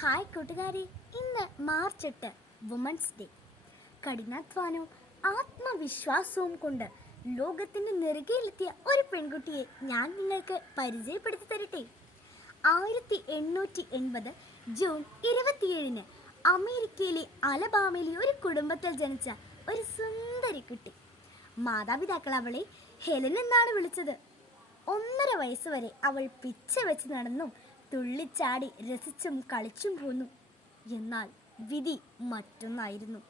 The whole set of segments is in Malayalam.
ഹായ് കൂട്ടുകാരെ. ഇന്ന് മാർച്ച് എട്ട് വുമൻസ് ഡേ കഠിനാധ്വാനവും ആത്മവിശ്വാസവും കൊണ്ട് ലോകത്തിന്റെ നെറുകയിലെത്തിയ ഒരു പെൺകുട്ടിയെ ഞാൻ നിങ്ങൾക്ക് പരിചയപ്പെടുത്തി തരട്ടെ. ആയിരത്തി എണ്ണൂറ്റി എൺപത് ജൂൺ ഇരുപത്തിയേഴിന് അമേരിക്കയിലെ അലബാമയിലെ ഒരു കുടുംബത്തിൽ ജനിച്ച ഒരു സുന്ദരി കുട്ടി. മാതാപിതാക്കൾ അവളെ ഹെലൻ എന്നാണ് വിളിച്ചത്. ഒന്നര വയസ്സ് വരെ അവൾ പിച്ച വെച്ച് നടന്നും തുള്ളിച്ചാടി രസിച്ചും കളിച്ചും പോന്നു. എന്നാൽ വിധി മറ്റൊന്നായിരുന്നു.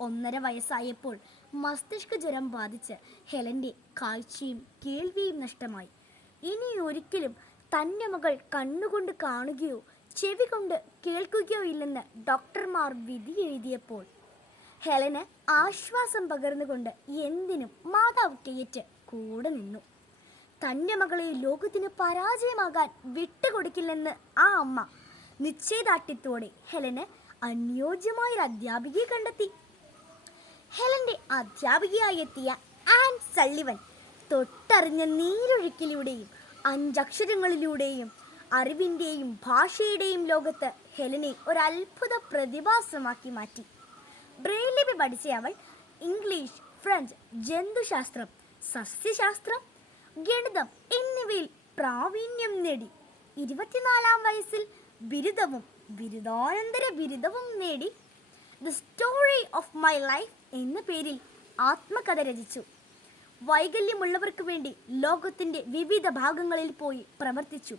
ഒന്നര വയസ്സായപ്പോൾ മസ്തിഷ്ക ജ്വരം ബാധിച്ച് ഹെലന്റെ കാഴ്ചയും കേൾവിയും നഷ്ടമായി. ഇനി ഒരിക്കലും തന്റെ മകൾ കണ്ണുകൊണ്ട് കാണുകയോ ചെവി കൊണ്ട് കേൾക്കുകയോ ഇല്ലെന്ന് ഡോക്ടർമാർ വിധി എഴുതിയപ്പോൾ ഹെലന് ആശ്വാസം പകർന്നുകൊണ്ട് എന്തിനും മാതാവ് കയറ്റ് കൂടെ നിന്നു. തന്റെ മകളെ ലോകത്തിന് പരാജയമാകാൻ വിട്ടുകൊടുക്കില്ലെന്ന് ആ അമ്മ നിശ്ചയദാർഢ്യത്തോടെ ഹെലന് അനുയോജ്യമായൊരു അധ്യാപികയെ കണ്ടെത്തി. ഹെലന്റെ അധ്യാപികയായി എത്തിയ ആൻ സള്ളിവൻ തൊട്ടറിഞ്ഞ നീരൊഴുക്കിലൂടെയും അഞ്ചക്ഷരങ്ങളിലൂടെയും അറിവിന്റെയും ഭാഷയുടെയും ലോകത്ത് ഹെലനെ ഒരു പ്രതിഭാസമാക്കി മാറ്റി. ബ്രെയിൻ ലിപി പഠിച്ച അവൾ ഇംഗ്ലീഷ് ഫ്രഞ്ച് ജന്തുശാസ്ത്രം സസ്യശാസ്ത്രം ഗണിതം എന്നിവയിൽ പ്രാവീണ്യം നേടി. ഇരുപത്തിനാലാം വയസ്സിൽ ബിരുദവും ബിരുദാനന്തര ബിരുദവും നേടി. The story of my life എന്ന പേരിൽ ആത്മകഥ രചിച്ചു. വൈകല്യമുള്ളവർക്ക് വേണ്ടി ലോകത്തിന്റെ വിവിധ ഭാഗങ്ങളിൽ പോയി പ്രവർത്തിച്ചു.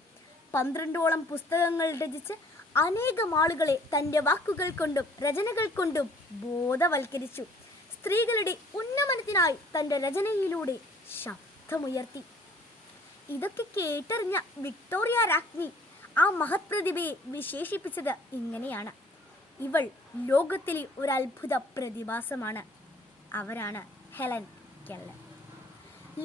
പന്ത്രണ്ടോളം പുസ്തകങ്ങൾ രചിച്ച് അനേകം ആളുകളെ തന്റെ വാക്കുകൾ കൊണ്ടും രചനകൾ കൊണ്ടും ബോധവൽക്കരിച്ചു. സ്ത്രീകളുടെ ഉന്നമനത്തിനായി തന്റെ രചനയിലൂടെ ശബ്ദമുയർത്തി ഇതൊക്കെ കേട്ടറിഞ്ഞ വിക്ടോറിയ രാജ്ഞി ആ മഹത് പ്രതിഭയെ വിശേഷിപ്പിച്ചത് ഇങ്ങനെയാണ്. ഇവൾ ലോകത്തിലെ ഒരു അത്ഭുത പ്രതിഭാസമാണ്. അവരാണ് ഹെലൻ കെല്ലർ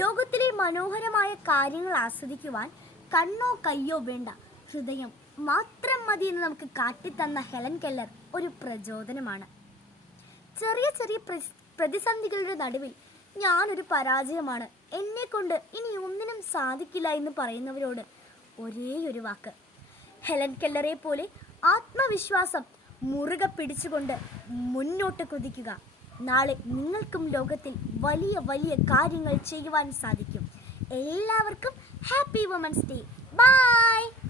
ലോകത്തിലെ മനോഹരമായ കാര്യങ്ങൾ ആസ്വദിക്കുവാൻ കണ്ണോ കയ്യോ വേണ്ട ഹൃദയം മാത്രം മതി എന്ന് നമുക്ക് കാട്ടിത്തന്ന ഹെലൻ കെല്ലർ ഒരു പ്രചോദനമാണ്. ചെറിയ ചെറിയ പ്രതിസന്ധികളുടെ നടുവിൽ ഞാനൊരു പരാജയമാണ് എന്നെ കൊണ്ട് ഇനി ഒന്നിനും സാധിക്കില്ല എന്ന് പറയുന്നവരോട് ഒരേ ഒരു വാക്ക്. ഹെലൻ കെല്ലറെ പോലെ ആത്മവിശ്വാസം മുറുകെ പിടിച്ചുകൊണ്ട് മുന്നോട്ട് കുതിക്കുക. നാളെ നിങ്ങൾക്കും ലോകത്തിൽ വലിയ വലിയ കാര്യങ്ങൾ ചെയ്യുവാൻ സാധിക്കും. എല്ലാവർക്കും ഹാപ്പി വുമൻസ് ഡേ. ബൈ!